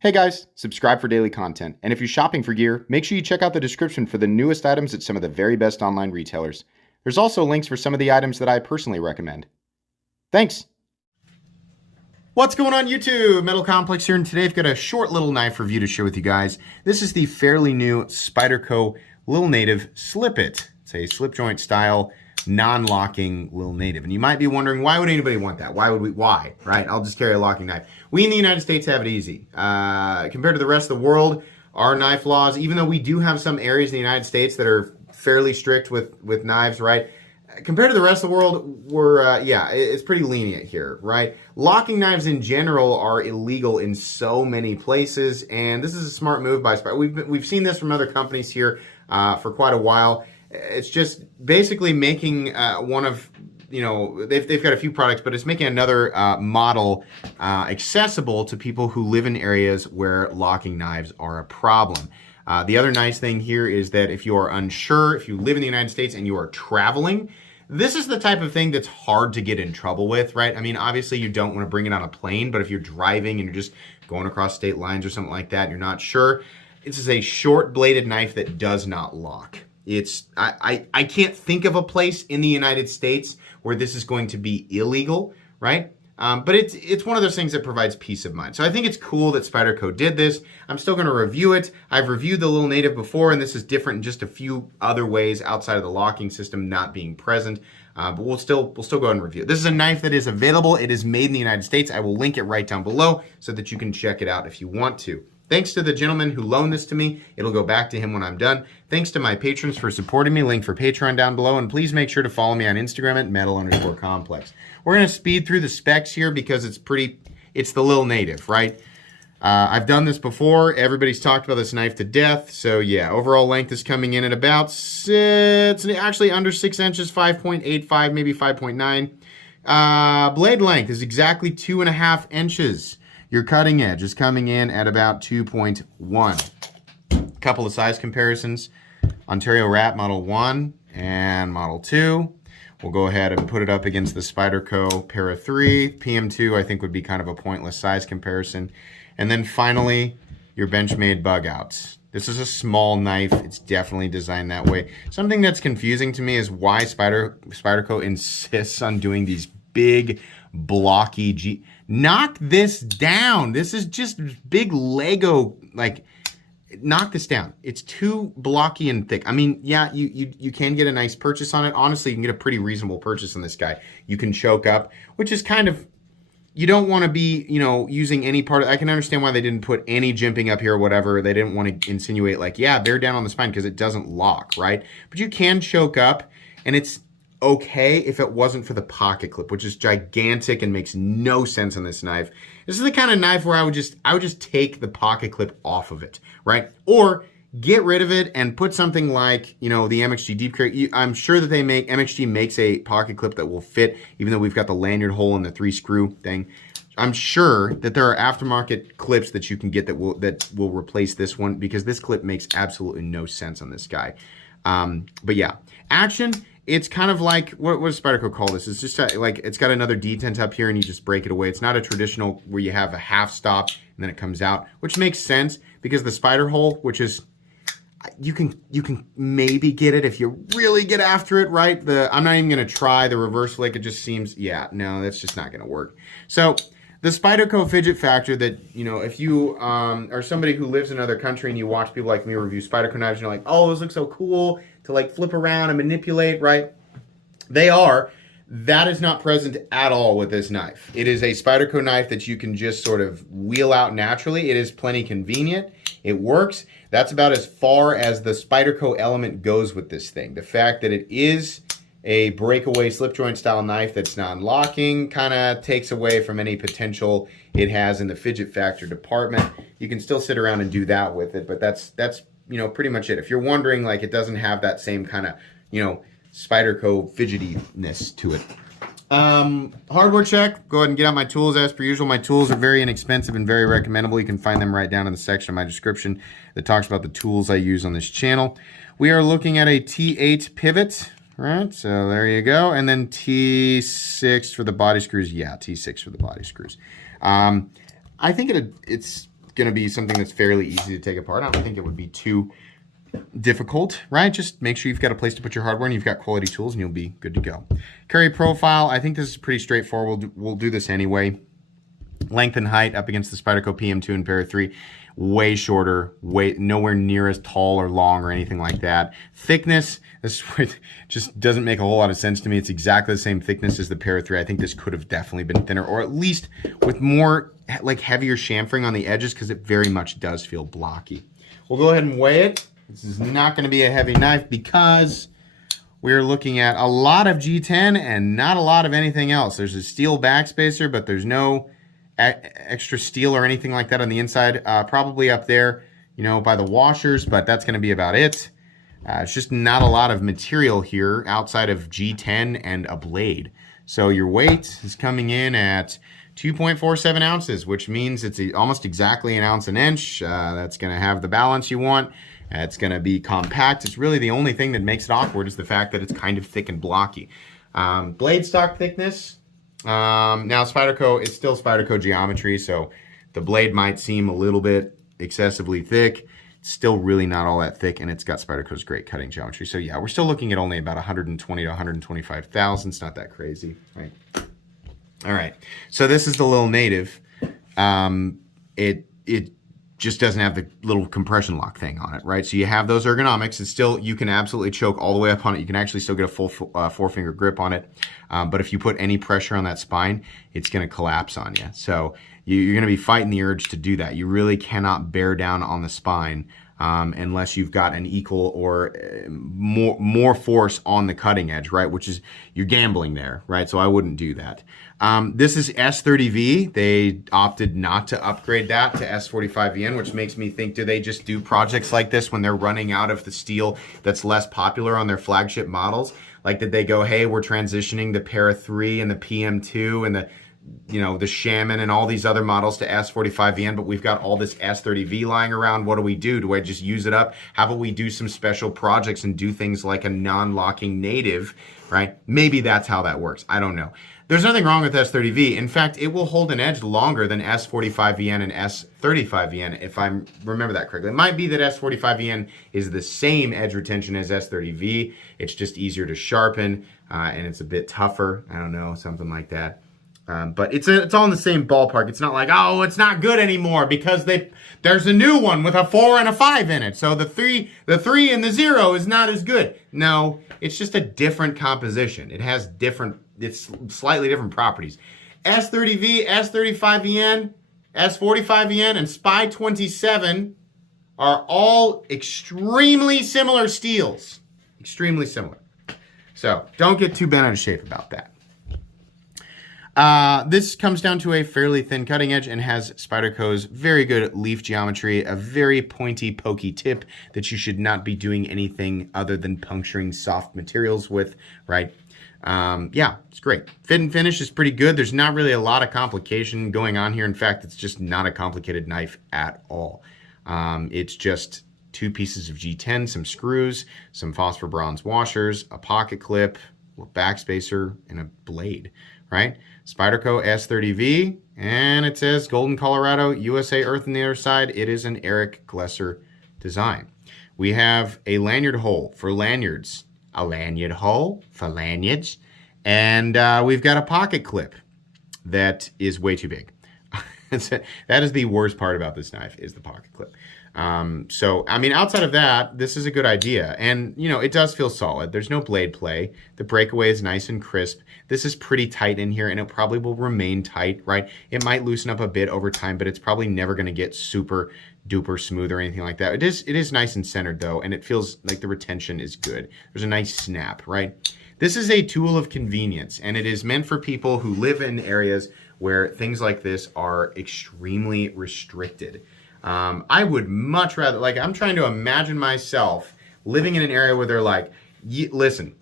Hey guys, subscribe for daily content. And if you're shopping for gear, make sure you check out the description for the newest items at some of the very best online retailers. There's also links for some of the items that I personally recommend. Thanks! What's going on YouTube? Metal Complex here, and today I've got a short little knife review to share with you guys. This is the fairly new Spyderco Lil Native Slipit. It's a Slipjoint style non-locking Lil Native. And you might be wondering, why would anybody want that? Why, right? I'll just carry a locking knife. We in the United States have it easy. Compared to the rest of the world, our knife laws, even though we do have some areas in the United States that are fairly strict with knives, right? Compared to the rest of the world, we're, it's pretty lenient here, right? Locking knives in general are illegal in so many places, and this is a smart move by Spyderco. We've seen this from other companies here for quite a while. It's just basically making one of, they've got a few products, but it's making another model accessible to people who live in areas where locking knives are a problem. The other nice thing here is that if you are unsure, if you live in the United States and you are traveling, this is the type of thing that's hard to get in trouble with, right? I mean, obviously you don't want to bring it on a plane, but if you're driving and you're just going across state lines or something like that, and you're not sure, this is a short bladed knife that does not lock. I can't think of a place in the United States where this is going to be illegal, right? But it's one of those things that provides peace of mind. So I think it's cool that Spyderco did this. I'm still going to review it. I've reviewed the Lil Native before, and this is different in just a few other ways outside of the locking system not being present. But we'll still go ahead and review it. This is a knife that is available. It is made in the United States. I will link it right down below so that you can check it out if you want to. Thanks to the gentleman who loaned this to me. It'll go back to him when I'm done. Thanks to my patrons for supporting me. Link for Patreon down below. And please make sure to follow me on Instagram at metal_complex. We're going to speed through the specs here because it's the Lil Native, right? I've done this before. Everybody's talked about this knife to death. So yeah, overall length is coming in at about, it's actually under 6 inches, 5.85, maybe 5.9. Blade length is exactly 2.5 inches. Your cutting edge is coming in at about 2.1. A couple of size comparisons. Ontario Rat Model 1 and Model 2. We'll go ahead and put it up against the Spyderco Para 3. PM2 I think would be kind of a pointless size comparison. And then finally, your Benchmade bug outs. This is a small knife. It's definitely designed that way. Something that's confusing to me is why Spyderco insists on doing these big, blocky knock this down. This is just big Lego, like, knock this down. It's too blocky and thick. I mean, yeah, you can get a nice purchase on it. Honestly, you can get a pretty reasonable purchase on this guy. You can choke up, which is kind of, you don't want to be, using any part of, I can understand why they didn't put any jimping up here or whatever. They didn't want to insinuate like, yeah, bear down on the spine because it doesn't lock, right? But you can choke up, and it's okay if it wasn't for the pocket clip, which is gigantic and makes no sense on this knife. This is the kind of knife where I would just take the pocket clip off of it, right? Or get rid of it and put something like, the MXG Deep Carry. I'm sure that MXG makes a pocket clip that will fit, even though we've got the lanyard hole and the 3-screw thing. I'm sure that there are aftermarket clips that you can get that will replace this one, because this clip makes absolutely no sense on this guy. But yeah, action. It's kind of like, what does Spyderco call this? It's just like, it's got another detent up here and you just break it away. It's not a traditional where you have a half stop and then it comes out, which makes sense because the spider hole, which is, you can maybe get it if you really get after it, right? I'm not even gonna try the reverse flick. It just seems, yeah, no, that's just not gonna work. So the Spyderco fidget factor that, if you are somebody who lives in another country and you watch people like me review Spyderco knives, and you're like, oh, those look so cool to like flip around and manipulate, right? They are. That is not present at all with this knife. It is a Spyderco knife that you can just sort of wheel out naturally. It is plenty convenient. It works. That's about as far as the Spyderco element goes with this thing. The fact that it is a breakaway slip joint style knife that's non-locking kind of takes away from any potential it has in the fidget factor department. You can still sit around and do that with it, but that's pretty much it. If you're wondering, like, it doesn't have that same kind of, Spyderco fidgetiness to it. Hardware check. Go ahead and get out my tools as per usual. My tools are very inexpensive and very recommendable. You can find them right down in the section of my description that talks about the tools I use on this channel. We are looking at a T8 pivot. Right, so there you go. And then T6 for the body screws. Yeah, T6 for the body screws. I think it's going to be something that's fairly easy to take apart. I don't think it would be too difficult, right? Just make sure you've got a place to put your hardware and you've got quality tools and you'll be good to go. Carry profile, I think this is pretty straightforward. We'll do this anyway. Length and height up against the Spyderco PM2 and Para 3, way shorter, nowhere near as tall or long or anything like that. Thickness, this just doesn't make a whole lot of sense to me. It's exactly the same thickness as the Para 3. I think this could have definitely been thinner, or at least with more like heavier chamfering on the edges, because it very much does feel blocky. We'll go ahead and weigh it. This is not going to be a heavy knife because we're looking at a lot of G10 and not a lot of anything else. There's a steel backspacer, but there's no extra steel or anything like that on the inside. Probably up there, you know, by the washers, but that's going to be about it. It's just not a lot of material here outside of G10 and a blade. So your weight is coming in at 2.47 ounces, which means it's almost exactly an ounce an inch. That's going to have the balance you want. It's going to be compact. It's really the only thing that makes it awkward is the fact that it's kind of thick and blocky. Blade stock thickness. Now Spyderco, it's still Spyderco geometry, so the blade might seem a little bit excessively thick. It's still really not all that thick, and it's got Spyderco's great cutting geometry. So yeah, we're still looking at only about 120 to 125 thousandths. It's not that crazy, right? All right, so this is the Lil Native. It just doesn't have the little compression lock thing on it, right? So you have those ergonomics. It's still, you can absolutely choke all the way up on it. You can actually still get a full four-finger grip on it. But if you put any pressure on that spine, it's going to collapse on you. So you're going to be fighting the urge to do that. You really cannot bear down on the spine unless you've got an equal or more force on the cutting edge, right? Which is, you're gambling there, right? So I wouldn't do that. This is S30V. They opted not to upgrade that to S45VN, which makes me think, do they just do projects like this when they're running out of the steel that's less popular on their flagship models? Like, did they go, hey, we're transitioning the Para 3 and the PM2 and the, you know, the Shaman and all these other models to S45VN, but we've got all this S30V lying around. What do? Do I just use it up? How about we do some special projects and do things like a non-locking native, right? Maybe that's how that works. I don't know. There's nothing wrong with S30V. In fact, it will hold an edge longer than S45VN and S35VN, if I remember that correctly. It might be that S45VN is the same edge retention as S30V. It's just easier to sharpen, and it's a bit tougher. I don't know, something like that. But it's all in the same ballpark. It's not like, oh, it's not good anymore because there's a new one with a 4 and a 5 in it. So the 3 and the 0 is not as good. No, it's just a different composition. It's slightly different properties. S30V, S35VN, S45VN, and Spy 27 are all extremely similar steels. Extremely similar. So don't get too bent out of shape about that. This comes down to a fairly thin cutting edge and has Spyderco's very good leaf geometry, a very pointy, pokey tip that you should not be doing anything other than puncturing soft materials with, right? Yeah, it's great. Fit and finish is pretty good. There's not really a lot of complication going on here. In fact, it's just not a complicated knife at all. It's just 2 pieces of G10, some screws, some phosphor bronze washers, a pocket clip, a backspacer, and a blade, right? Spyderco S30V, and it says Golden, Colorado, USA Earth on the other side. It is an Eric Glesser design. We have a lanyard hole for lanyards, a lanyard hole for lanyards, and we've got a pocket clip that is way too big. That is the worst part about this knife, is the pocket clip. So, I mean, outside of that, this is a good idea. And, you know, it does feel solid. There's no blade play. The breakaway is nice and crisp. This is pretty tight in here, and it probably will remain tight, right? It might loosen up a bit over time, but it's probably never going to get super duper smooth or anything like that. It is nice and centered, though, and it feels like the retention is good. There's a nice snap, right? This is a tool of convenience, and it is meant for people who live in areas where things like this are extremely restricted. I would much rather, like, I'm trying to imagine myself living in an area where they're like, listen,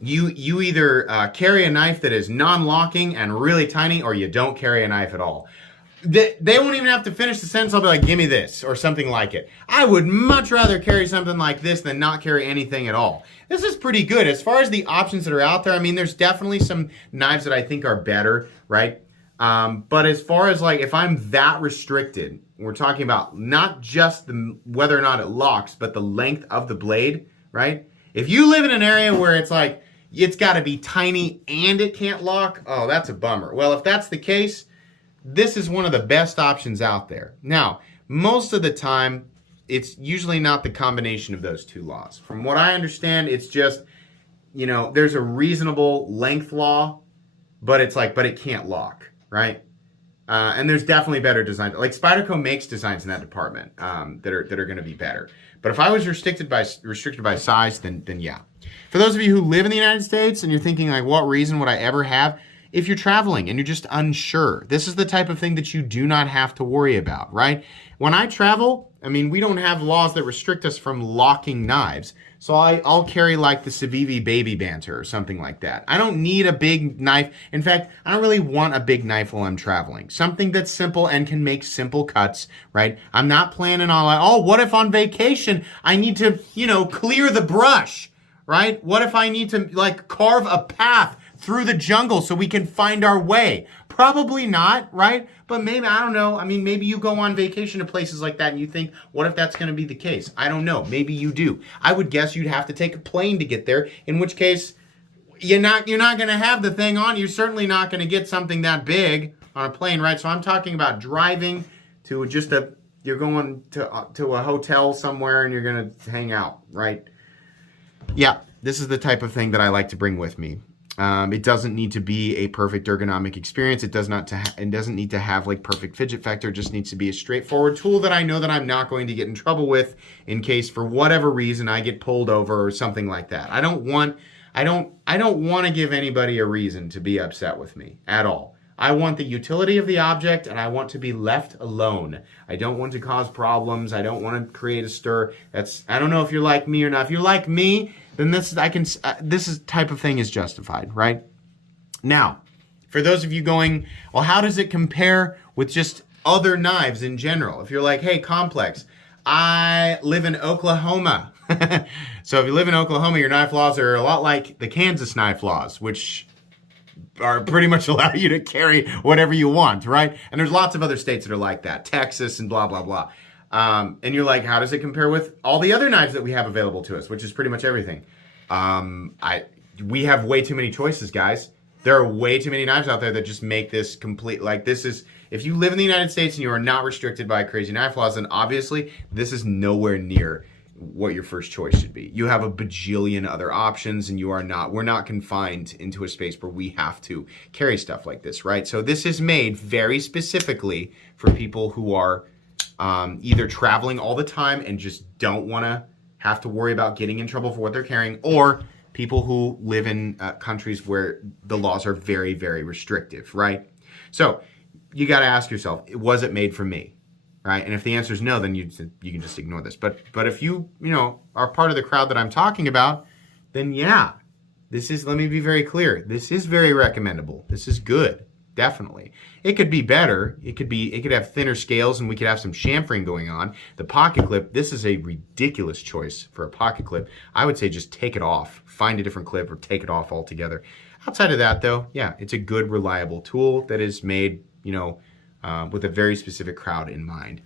you either carry a knife that is non-locking and really tiny, or you don't carry a knife at all. They won't even have to finish the sentence. I'll be like, give me this, or something like it. I would much rather carry something like this than not carry anything at all. This is pretty good. As far as the options that are out there, I mean, there's definitely some knives that I think are better, right? But as far as like, if I'm that restricted, we're talking about not just whether or not it locks, but the length of the blade, right? If you live in an area where it's like, it's got to be tiny and it can't lock, oh, that's a bummer. Well, if that's the case, this is one of the best options out there. Now, most of the time, it's usually not the combination of those two laws. From what I understand, it's just, there's a reasonable length law, but it's like, but it can't lock, right? And there's definitely better designs. Like Spyderco makes designs in that department that are going to be better. But if I was restricted by size, then yeah. For those of you who live in the United States and you're thinking like, what reason would I ever have? If you're traveling and you're just unsure, this is the type of thing that you do not have to worry about, right? When I travel, I mean, we don't have laws that restrict us from locking knives. So I'll carry like the Civivi Baby Banter or something like that. I don't need a big knife. In fact, I don't really want a big knife while I'm traveling. Something that's simple and can make simple cuts, right? I'm not planning on like, oh, what if on vacation I need to, clear the brush, right? What if I need to like carve a path through the jungle so we can find our way? Probably not, right? But maybe, I don't know. I mean, maybe you go on vacation to places like that and you think, what if that's going to be the case? I don't know. Maybe you do. I would guess you'd have to take a plane to get there, in which case you're not going to have the thing on. You're certainly not going to get something that big on a plane, right? So I'm talking about driving to you're going to a hotel somewhere and you're going to hang out, right? Yeah, this is the type of thing that I like to bring with me. It doesn't need to be a perfect ergonomic experience. It doesn't need to have like perfect fidget factor. It just needs to be a straightforward tool that I know that I'm not going to get in trouble with in case for whatever reason I get pulled over or something like that. I don't want to give anybody a reason to be upset with me at all. I want the utility of the object and I want to be left alone. I don't want to cause problems. I don't want to create a stir. I don't know if you're like me or not. If you're like me, then this type of thing is justified, right? Now, for those of you going, well, how does it compare with just other knives in general? If you're like, hey, Complex, I live in Oklahoma. So if you live in Oklahoma, your knife laws are a lot like the Kansas knife laws, which are pretty much allow you to carry whatever you want, right? And there's lots of other states that are like that, Texas and blah, blah, blah. And you're like, how does it compare with all the other knives that we have available to us, which is pretty much everything? We have way too many choices, guys. There are way too many knives out there that just make this complete, like this is, if you live in the United States and you are not restricted by crazy knife laws, then obviously this is nowhere near what your first choice should be. You have a bajillion other options and we're not confined into a space where we have to carry stuff like this, right? So this is made very specifically for people who are either traveling all the time and just don't want to have to worry about getting in trouble for what they're carrying, or people who live in countries where the laws are very, very restrictive, right? So you got to ask yourself, was it made for me, right? And if the answer is no, then you can just ignore this. But if you are part of the crowd that I'm talking about, then yeah, let me be very clear. This is very recommendable. This is good. Definitely. It could be better. It could have thinner scales and we could have some chamfering going on. The pocket clip, this is a ridiculous choice for a pocket clip. I would say just take it off. Find a different clip or take it off altogether. Outside of that though, yeah, it's a good, reliable tool that is made, with a very specific crowd in mind.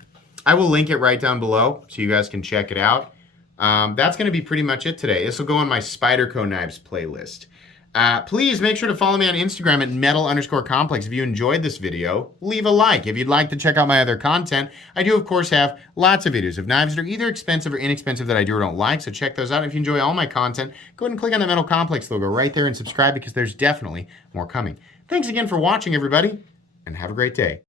I will link it right down below so you guys can check it out. That's going to be pretty much it today. This will go on my Spyderco Knives playlist. Please make sure to follow me on Instagram at metal_complex. If you enjoyed this video, leave a like. If you'd like to check out my other content, I do, of course, have lots of videos of knives that are either expensive or inexpensive that I do or don't like, so check those out. If you enjoy all my content, go ahead and click on the Metal Complex logo right there and subscribe because there's definitely more coming. Thanks again for watching, everybody, and have a great day.